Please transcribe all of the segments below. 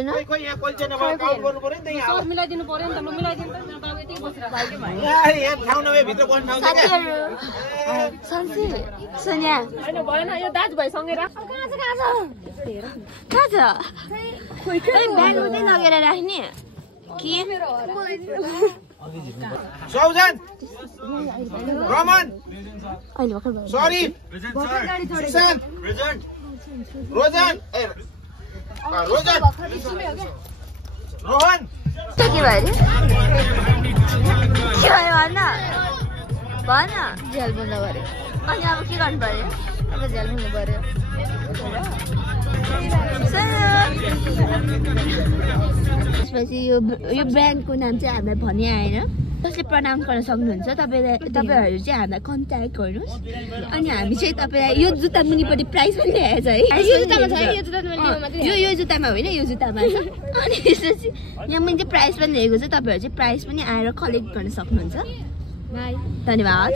हेर्न खोइ यहाँ कोल्चे नभए काउन्ट गर्नु पर्यो नि त यहाँ सर मिलाइदिनु पर्यो नि त ल मिलाइदिनु त बाबु यति बसिरहेको यहाँ ठाउँ नभए भित्र बस्न ठाउँ छैन साथीहरु सन्सी सोनिया हैन भएन यो दाजु भाइ सँगै राख कहाँ छ खोइ ब्याग उतै लगेर राख्ने के सौजन रमन अहिले भर्खर सरी सुशान्त रोजन ए रोजन रोहन के भयो अरे के भयो भन झ्याल बुन्नु पर्यो अनि अब के गर्नु पर्यो अब झ्याल बुन्नु पर्यो त्यसपछि यो ब्याङ्कको नाम चाहिँ हामीलाई भनि आएन कसले प्रनाउन्स गर्न सक्नुहुन्छ तपाईँहरू चाहिँ हामीलाई कन्ट्याक्ट गर्नुहोस् अनि हामी चाहिँ तपाईँलाई यो जुत्ता मुनिपट्टि प्राइस पनि ल्याएछ है यो जुत्तामा होइन यो जुत्तामा छ अनि त्यसपछि यहाँ मैले चाहिँ प्राइस पनि लिएको छ तपाईँहरू चाहिँ प्राइस पनि आएर कलेक्ट गर्न सक्नुहुन्छ धन्यवाद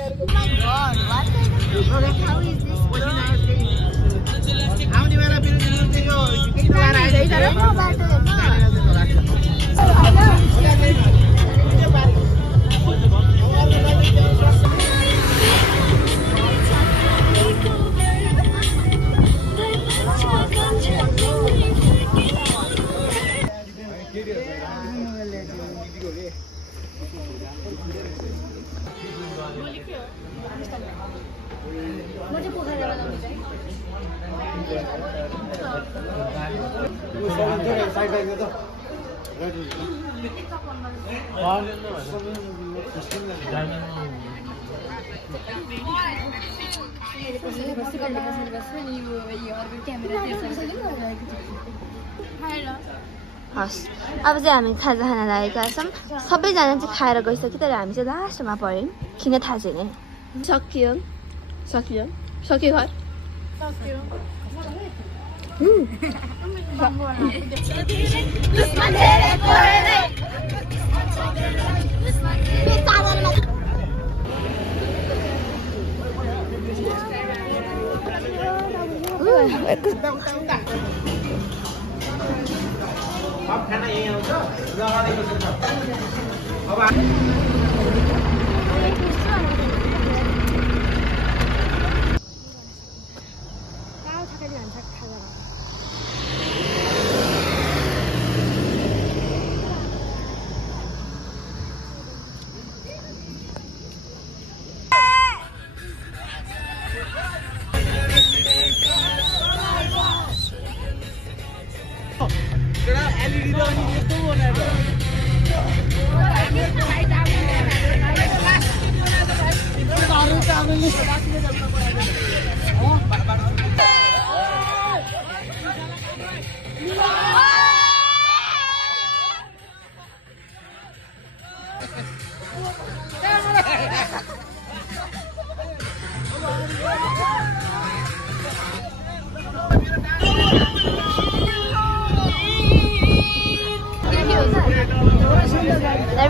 हस् अब चाहिँ हामी खाजा खान लागेका छौँ सबैजना चाहिँ खाएर गइसक्यो तर हामी चाहिँ लास्टमा पऱ्यौँ किन थाहा छैन सक्यो घर अब खाना यही आउँछ अब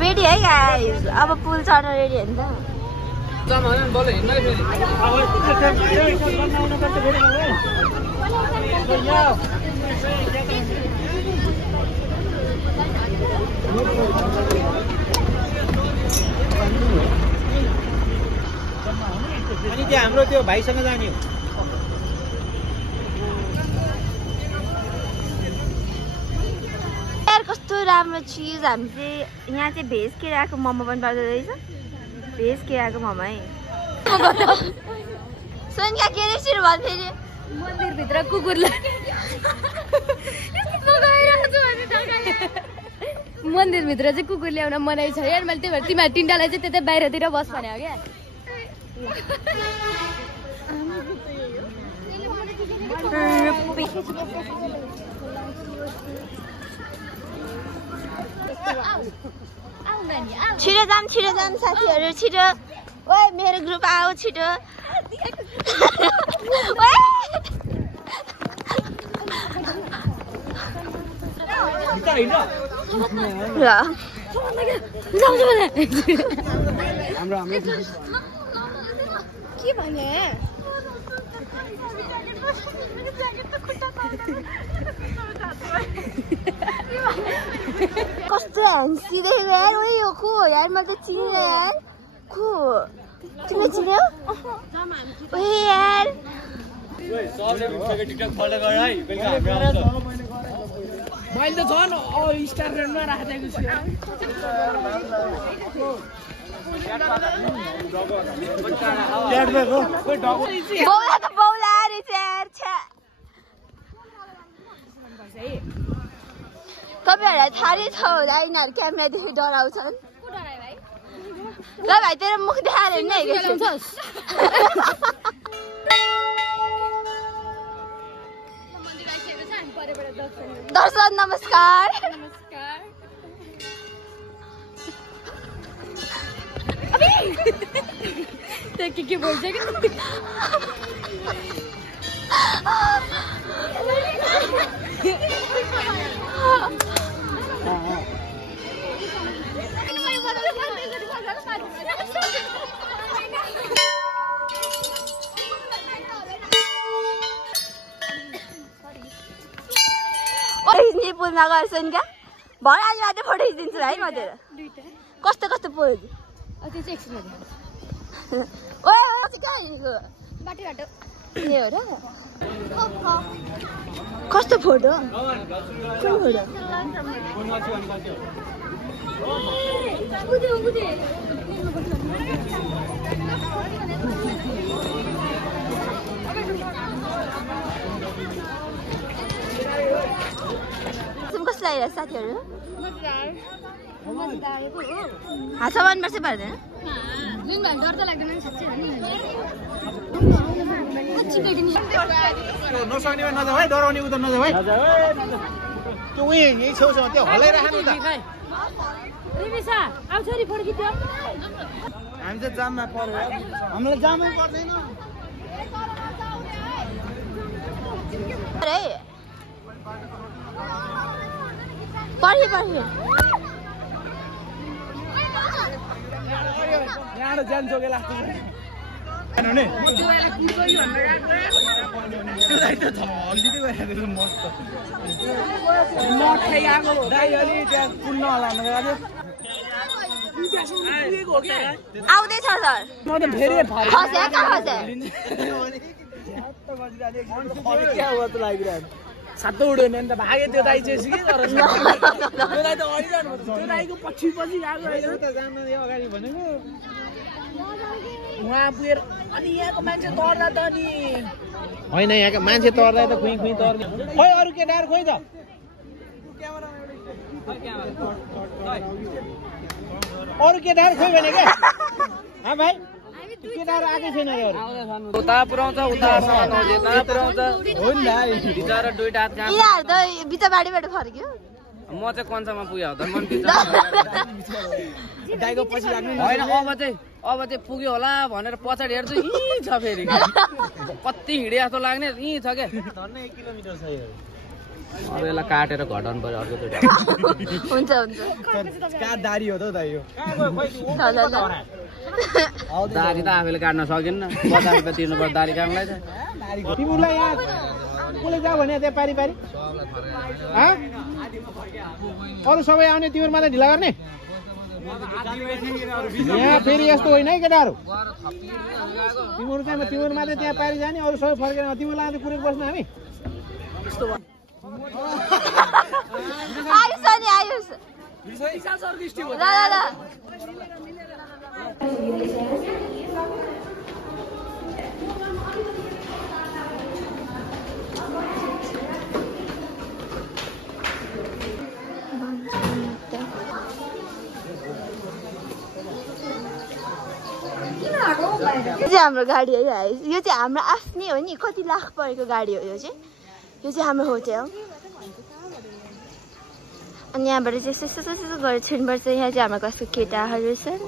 रेडी है गाइस अब पुल चढ्न रेडी हो नि अनि त्यो हाम्रो त्यो भाइसँग जाने हो कस्तो राम्रो चिज हामी चाहिँ यहाँ चाहिँ भेज केराको मोमो पनि पाउँदो रहेछ भेज केराको मोमो है सोनिया के रे सुरु भयो फेरि मन्दिरभित्र कुकुरलाई मन्दिरभित्र चाहिँ कुकुर ल्याउन मनाइ छ यार मैले त्यही भएर तिमीहरू तिनवटालाई चाहिँ त्यतै बाहिरतिर बस भने हो क्या छिटो जाम साथीहरू छिटो ओए मेरो ग्रुप आओ छिटो के भने कस्तो ह्याङ्सी देखेको यार ओ यो को हो यार मैले त चिनिनँ यार को तिमीले चिन्यौ ओ यार मैले त झन् इन्स्टाग्राममा राखेको छु बौला त बौला रहेछ यार छ्या तपाईहरुलाई थाहै छ होला यिनीहरू क्यामेरादेखि डराउँछन् ल भाइ तेरो मुख देखाएर हिँड्न दर्शक नमस्कार के बोल्छ कि पुलमा गर्छन् क्या भर आज मात्रै फोटो खिचिदिन्छु है म तेरो कस्तो कस्तो पोज कहाँ हिँडेको ए हो र कस्तो फोटो कुन कस्तो लागिरहेको साथीहरू हात मनपर्छ पर्दैन डर त लाग्दैन नसक्ने नजाऊ है डराउने उता नजाऊ है त्यो उयो यही छेउछाउ त्यो हल्लाइराख्नु त हामी त जाममा पर्यो हामीलाई जामै पर्दैन पर्खी पर्खी यहाँ ज्यान जोगे लाग्छ आउँदैछ सर खस्या कहाँ खस्या सातो उड्यो नि त भागे त्यो दाइ चाहिँ के गरेर त्यो दाइ त अगाडि जानु त्यो दाइको पछि पछि गएको त जान्न अगाडि भनेको उहाँ पुगेर अनि यहाँको मान्छे तर्दा त नि होइन यहाँको मान्छे तर्दा त खुइ खुइ तर्ने खोइ अरू केटाहरू खोइ त अरू केटाहरू खोइ भने क्या हाँ भाइ केटाहरू आएकै छैन उता पुऱ्याउँछ उता पुऱ्याउँछ हो नि भाइ बिचरा दुईटा हात काम यिनीहरू त बिचबारीबाट फर्क्यो म चाहिँ कन्चामा पुग्यो त मन दाइको पछि लाग्नु होइन अब चाहिँ पुग्यो होला भनेर पछाडि हेर्छु यहीँ छ फेरि कति हिँडे जस्तो लाग्ने यहीँ छ क्या 1 किलोमिटर छ यो अब यसलाई काटेर घटाउनु पर्यो अर्को दुईटा हुन्छ हुन्छ काट दारी हो त दाइ यो दारी त आफैले काट्न सकिन्न 50 रुपियाँ तिर्नु पर्छ दारी काट्नलाई त तिमीलाई यहाँ कसले जा भने त्यहाँ पारी पारी अरू सबै आउने तिम्रो मात्रै ढिला गर्ने यहाँ फेरि यस्तो होइन है केटाहरू तिम्रो चाहिँ तिम्रो मात्रै त्यहाँ पारी जाने अरू सबै फर्केर तिम्रो लाँदै कुरेर बस्नु हामी आयुष नि आयुष ल ल यो चाहिँ हाम्रो गाडी है यो चाहिँ हाम्रो आफ्नै हो नि कति लाख परेको गाडी हो यो चाहिँ हाम्रो होटेल अनि यहाँबाट चाहिँ यस्तो यस्तो गरेर छिर्नुपर्छ यहाँ चाहिँ हाम्रो कसको केटाहरू छन्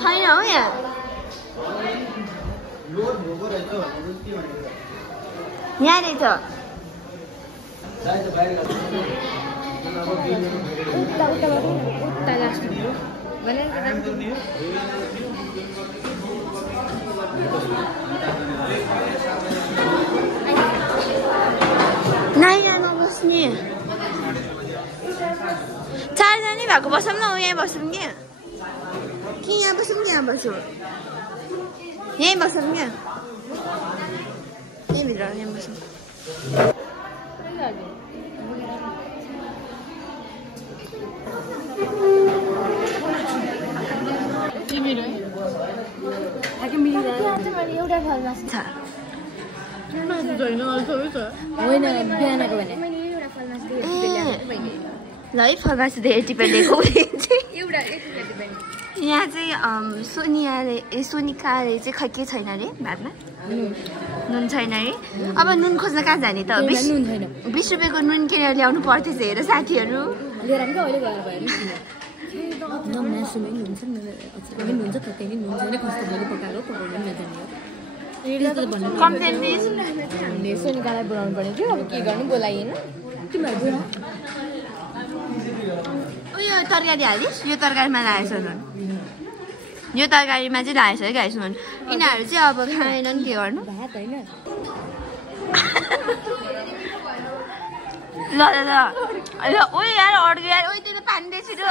छैन हौ यहाँ यहाँ रहेछ उता लास्ट भनेर नाइगामा बस्ने 4 जना भएको बसौँ न यहीँ बसौँ क्या कि यहाँ बसौँ कि यहाँ बसौँ यहीँ बसौँ क्या यहीँ भित्र यहीँ बसौँ एउटा फलमा छ होइन बिहानको भने ल है फर्मासी यति पेलेको यहाँ चाहिँ सोनिकाले चाहिँ खै के छैन अरे भातमा नुन छैन अरे अब नुन खोज्न कहाँ जाने त 20 रुपियाँको नुन किनेर ल्याउनु पर्थ्यो हेर साथीहरू सोनिकालाई बोलाउनु पर्ने थियो अब के गर्नु बोलाइएन तिमीहरू यो तरकारी हालिस् यो तरकारीमा लागेछ नुन यो तरकारीमा चाहिँ लागेछ है गाइस नुन यिनीहरू चाहिँ अब खाएनन् के गर्नु भात होइन ल ल ल ओ यार अड्क्यो यार ओइ त्यो पानी दे छिटो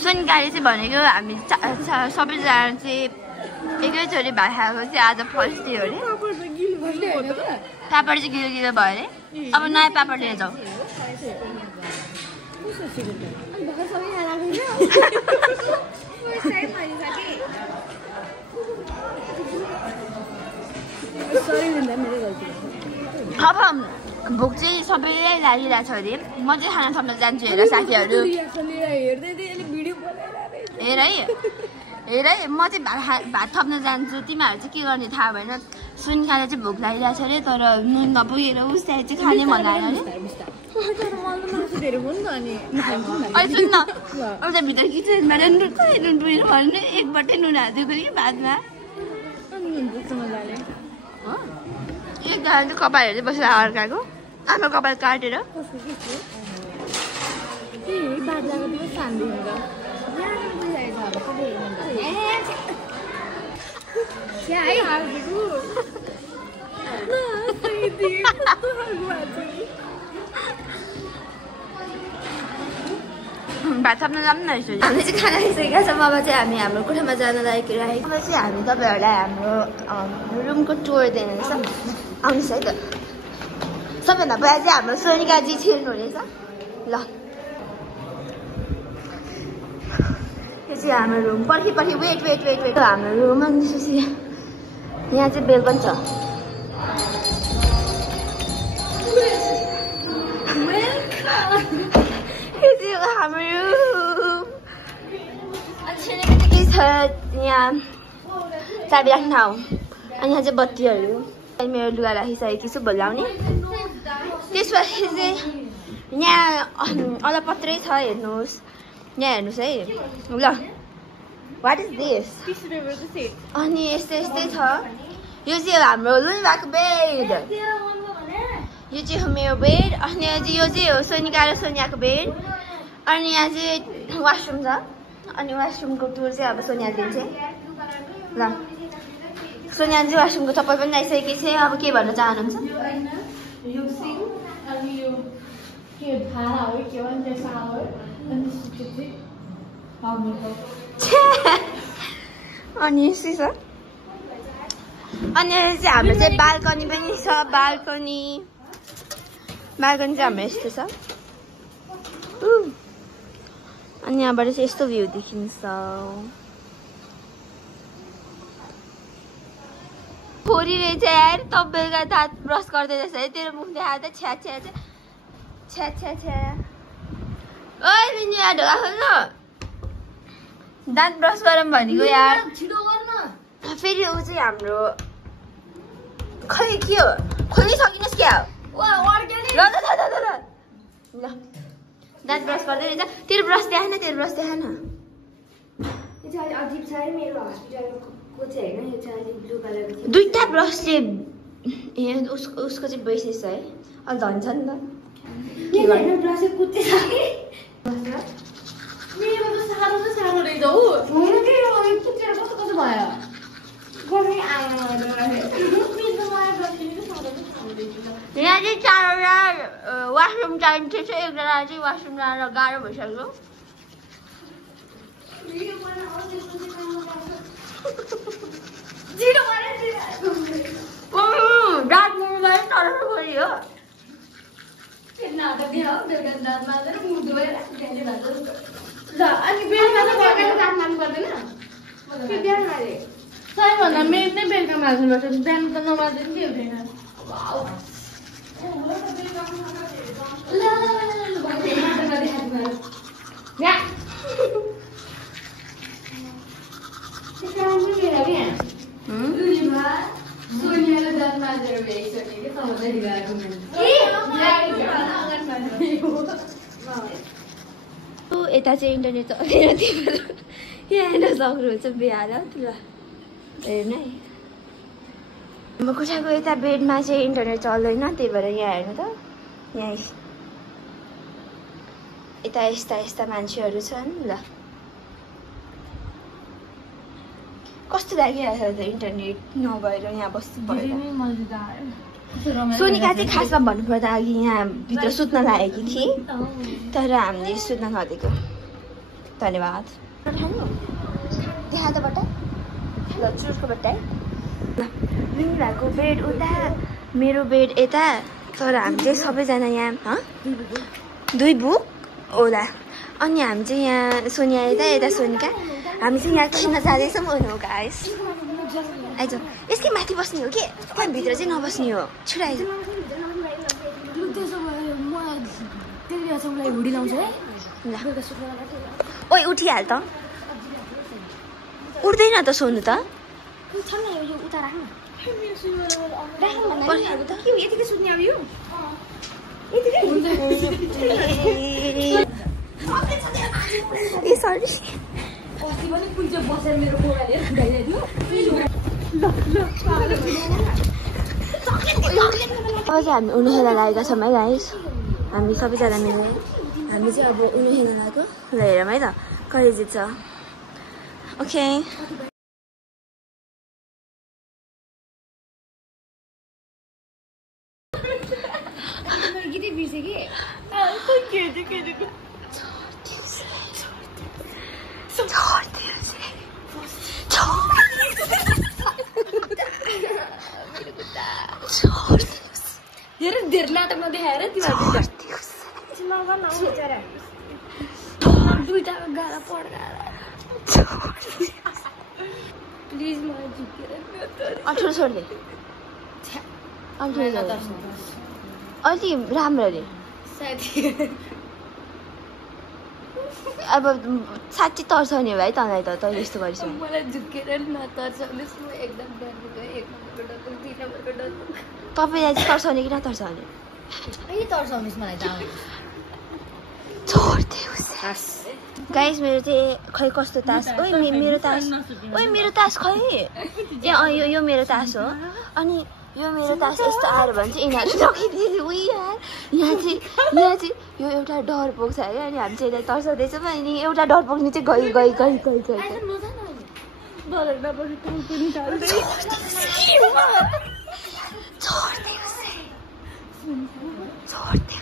सोनिकाले चाहिँ भनेको हामी सबैजना चाहिँ एकैचोटि भात खाएको चाहिँ आज फर्स्ट डे हो अरे पापड चाहिँ गिलो गिलो भयो अरे अब नयाँ पापड लिएर जाऊ अब भोक चाहिँ सबैलाई लागिरहेको छ अरे म चाहिँ खाना थप्न जान्छु हेर साथीहरू हेर है म चाहिँ भात थप्न जान्छु तिमीहरू चाहिँ के गर्ने थाहा भएन सुनकाले चाहिँ भोक लागिरहेको छ अरे तर नुन नपुगेर उसलाई चाहिँ खाने मनायो अरे अहिले सुन न उता भित्र किचनमा नुन पुगेर भन्नु एकपट्टै नुन हालिदिएको कि भातमा एकजना चाहिँ कपालहरू चाहिँ बसेर अर्काको आफ्नो कपाल काटेर भात थप्न जाऊँ न हामी चाहिँ खाना खाइसकेका छौँ अब चाहिँ हामी हाम्रो कोठामा जान लागेको रहेको अब चाहिँ हामी तपाईँहरूलाई हाम्रो रुमको टुर दिनेछ आउनुहोस् है त सबैभन्दा पहिला चाहिँ हाम्रो सोनिकाजी छिर्नु हुनेछ ल यो चाहिँ हाम्रो रुम पर्खी वेट हाम्रो रुम अनि त्यसपछि यहाँ चाहिँ बेल पनि छ यो चाहिँ हाम्रो रुम के छ यहाँ चाबी राख्न ठाउँ अनि यहाँ चाहिँ बत्तीहरू मेरो लुगा राखिसकेकी छु भोलाउने त्यसपछि चाहिँ यहाँ अलपत्रै छ हेर्नुहोस् यहाँ हेर्नुहोस् है ल वाट इज दिस अनि यस्तै छ यो चाहिँ हाम्रो लुन भएको बेड यो चाहिँ हो मेरो बेड अनि यो चाहिँ हो सोनिका र सोनियाको बेड अनि यहाँ चाहिँ वासरुम छ अनि वासरुमको टुर चाहिँ अब सोनिया दिन्छ ल सोनिया चाहिँ वासरुमको चप्पल पनि लगाइसकेकी छ अब के भन्न चाहनुहुन्छ अनि यस्तै छ अनि चाहिँ हाम्रो चाहिँ बाल्कनी पनि छ बाल्कनी चाहिँ हाम्रो यस्तो छ अनि यहाँबाट चाहिँ यस्तो भ्यू देखिन्छ छोरी रहेछ यार तपाईँको दाँत ब्रस गर्दै रहेछ है तेरो मुख देखाएर त छ्या ओइ लिनु यहाँ ढोका खोल्न दाँत ब्रस गरौँ भनेको यार फेरि ऊ चाहिँ हाम्रो खै के हो खोलिसकिनुहोस् क्या ल दाँत ब्रस गर्दै रहेछ तेरो ब्रस देखा न तेरो ब्रस देखा न यो चाहिँ अजिब छ है मेरो हस्पिटलको चाहिँ हैन यो चाहिँ अलि ब्लू कलरको थियो दुईटा ब्रस चाहिँ उसको चाहिँ बेसी छ है अलि धन्छ नि त के हैन ब्रस कुच्चे छ कि मेरो त सारो रहेछ हौ होइन के यो कुच्चेर कस्तो भयो गरे आयो यहाँ चाहिँ चारवटा वासरुम चाहिन्छ चाहिँ एकजना चाहिँ वासरुम जान गाह्रो भइसक्यो दाँत मुडमा तर्फ गयो अनि बेलुका त दाँत मार्नु पर्दैन सबैभन्दा मेन नै बेलुका मार्नुपर्छ बिहान त नमार्दैन के हुँदैन सोनियाले दाँत मार्देर भ्याइसक्यो कि सबैलाई ढिगाएको यता चाहिँ इन्टरनेट चल्दैन तिम्रो यहाँ हेर्न सक्नुहुन्छ बिहान ल हेर्नु है म कोठाको यता बेडमा चाहिँ इन्टरनेट चल्दैन त्यही भएर यहाँ हेर्नु त यहाँ यता यस्ता मान्छेहरू छन् ल कस्तो लागिरहेको छ इन्टरनेट नभएर यहाँ बस्नु पर्यो सोनिका चाहिँ खासमा भन्नुपर्दा अघि यहाँ भित्र सुत्न लागेकी थिए तर हामीले सुत्न नदिएको धन्यवाद देखा त बट्टा ल चुरको बट्टा है मिलाको बेड उता मेरो बेड यता तर हामी चाहिँ सबैजना यहाँ दुई बुक होला अनि हामी चाहिँ यहाँ सोनिया यता सोनिका हामी चाहिँ यहाँ खेल्न जाँदैछौँ हो गाइस आइज यसकै माथि बस्ने हो कि भित्र चाहिँ नबस्ने हो छिटो आइज हुडी लाउँछ है ओइ उठिहाल त उठ्दैन त सोनु त ए सरी अब चाहिँ हामी उनी खेल्न लागेका छौँ है गाइस हामी सबैजना मिलेर हामी चाहिँ अब उनी खेल्न लागेको ल हेरौँ है त कहिले जित्छ ओके धेरै नाटकमा देखाएर दुईटा गाला पड्का प्लिज मलाई झुकेर अठरो छोड्ने अलि राम्ररी अब साँच्ची तर्साउने भाइ तँलाई त तैँले यस्तो गरिस् मलाई झुकेर नतर्साउनुहोस् म एकदम डरको एक नम्बरको डरको दुई नम्बरको डरको तपाईँलाई चाहिँ तर्साउने कि नतर्साउने तर्साउनुहोस् मलाई गाइस मेरो चाहिँ खै कस्तो तास ओइ मेरो तास खै यो मेरो तास हो अनि यो मेरो तास यस्तो आएर भने चाहिँ यिनीहरू लगिदियो यहाँ चाहिँ यो एउटा डर पोख्छ क्या अनि हामी चाहिँ यसलाई तर्साउँदैछौँ अनि एउटा डर पोख्ने चाहिँ गइ छोड्दै